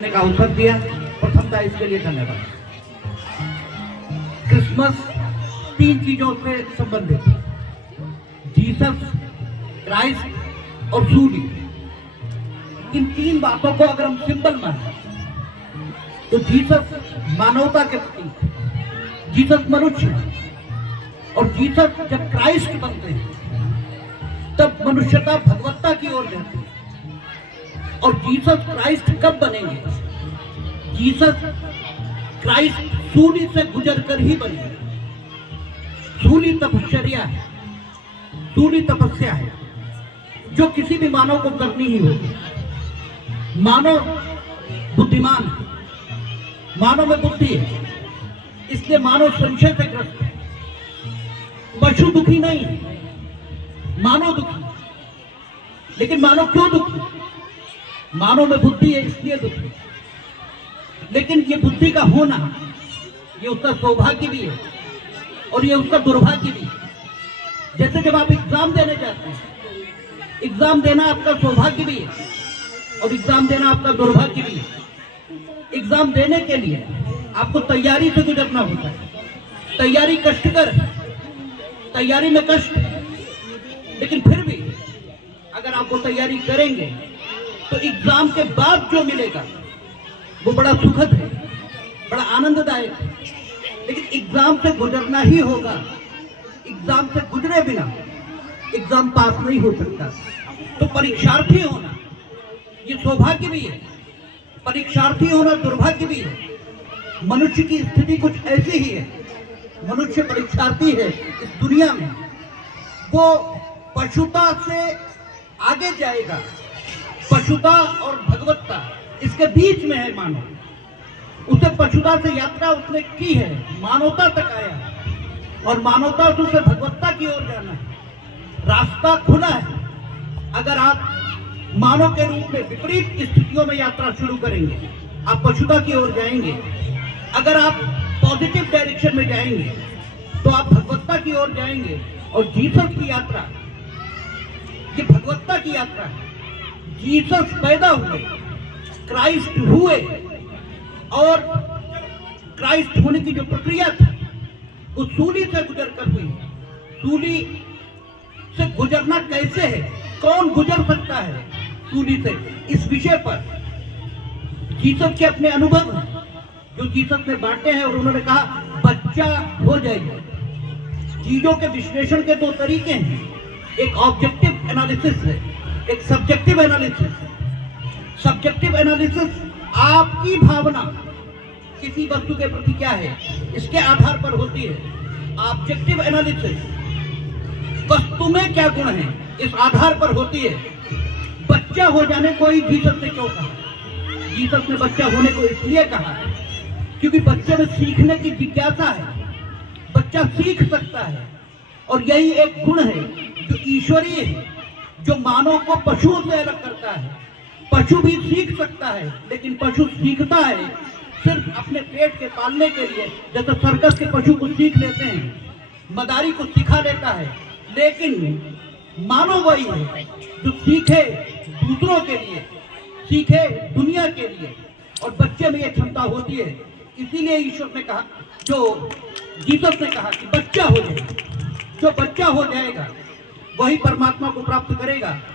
का अवसर दिया, प्रथमता इसके लिए धन्यवाद। क्रिसमस 3 चीजों से संबंधित है, जीसस, क्राइस्ट और सूली। इन 3 बातों को अगर हम सिंबल माने तो जीसस मानवता के प्रतीक, जीसस मनुष्य, और जीसस जब क्राइस्ट बनते हैं तब मनुष्यता भगवत्ता की ओर जाती है। और जीसस क्राइस्ट कब बनेंगे? जीसस क्राइस्ट सूली से गुजरकर ही बनेंगे। सूली तपश्चर्या है, सूली तपस्या है जो किसी भी मानव को करनी ही होगी। मानव बुद्धिमान है, मानव में बुद्धि है, इसलिए मानव संशय से ग्रस्त है। पशु दुखी नहीं है, मानव दुखी। लेकिन मानव क्यों दुखी? मानव में बुद्धि है इसलिए दुखी। लेकिन ये बुद्धि का होना, ये उसका सौभाग्य भी है और ये उसका दुर्भाग्य भी है। जैसे जब आप एग्जाम देने जाते हैं, एग्जाम देना आपका सौभाग्य भी है और एग्जाम देना आपका दुर्भाग्य भी है। एग्जाम देने के लिए आपको तैयारी से गुजरना होता है। तैयारी कष्टकर है, तैयारी में कष्ट है, लेकिन फिर भी अगर आप वो तैयारी करेंगे तो एग्जाम के बाद जो मिलेगा वो बड़ा सुखद है, बड़ा आनंददायक है। लेकिन एग्जाम से गुजरना ही होगा। एग्जाम से गुजरे बिना एग्जाम पास नहीं हो सकता। तो परीक्षार्थी होना ये सौभाग्य भी है, परीक्षार्थी होना दुर्भाग्य भी है। मनुष्य की स्थिति कुछ ऐसी ही है। मनुष्य परीक्षार्थी है इस दुनिया में। वो पशुता से आगे जाएगा। पशुता और भगवत्ता इसके बीच में है मानव। उसे पशुता से यात्रा उसने की है, मानवता तक आया है और मानवता से उसे भगवत्ता की ओर जाना है। रास्ता खुला है। अगर आप मानव के रूप में विपरीत स्थितियों में यात्रा शुरू करेंगे, आप पशुता की ओर जाएंगे। अगर आप पॉजिटिव डायरेक्शन में जाएंगे तो आप भगवत्ता की ओर जाएंगे। और जीसस की यात्रा ये भगवत्ता की यात्रा है। जीसस पैदा हुए, क्राइस्ट हुए, और क्राइस्ट होने की जो प्रक्रिया थी वो सूली से गुजर कर हुई। सूली से गुजरना कैसे है, कौन गुजर सकता है सूली से, इस विषय पर जीसस के अपने अनुभव हैं जो जीसस ने बांटे हैं। और उन्होंने कहा बच्चा हो जाएगा। चीजों के विश्लेषण के 2 तरीके हैं, एक ऑब्जेक्टिव एनालिसिस है, एक सब्जेक्टिव एनालिसिस है। सब्जेक्टिव एनालिसिस आपकी भावना किसी वस्तु के प्रति क्या है इसके आधार पर होती है। ऑब्जेक्टिव एनालिसिस वस्तु में क्या गुण है इस आधार पर होती है। बच्चा हो जाने को ही जीसस ने क्यों कहा? जीसस ने बच्चा होने को इसलिए कहा क्योंकि बच्चे में सीखने की जिज्ञासा है। बच्चा सीख सकता है और यही एक गुण है जो ईश्वरीय है, जो मानव को पशुओं से अलग करता है। पशु भी सीख सकता है, लेकिन पशु सीखता है सिर्फ अपने पेट के पालने के लिए। जैसे सर्कस के पशु को सीख लेते हैं, मदारी को सिखा लेता है, लेकिन मानव वही है जो सीखे दूसरों के लिए, सीखे दुनिया के लिए। और बच्चे में यह क्षमता होती है। इसीलिए ईश्वर ने कहा, जो जीसस ने कहा कि बच्चा हो जाएगा। जो बच्चा हो जाएगा वही परमात्मा को प्राप्त करेगा।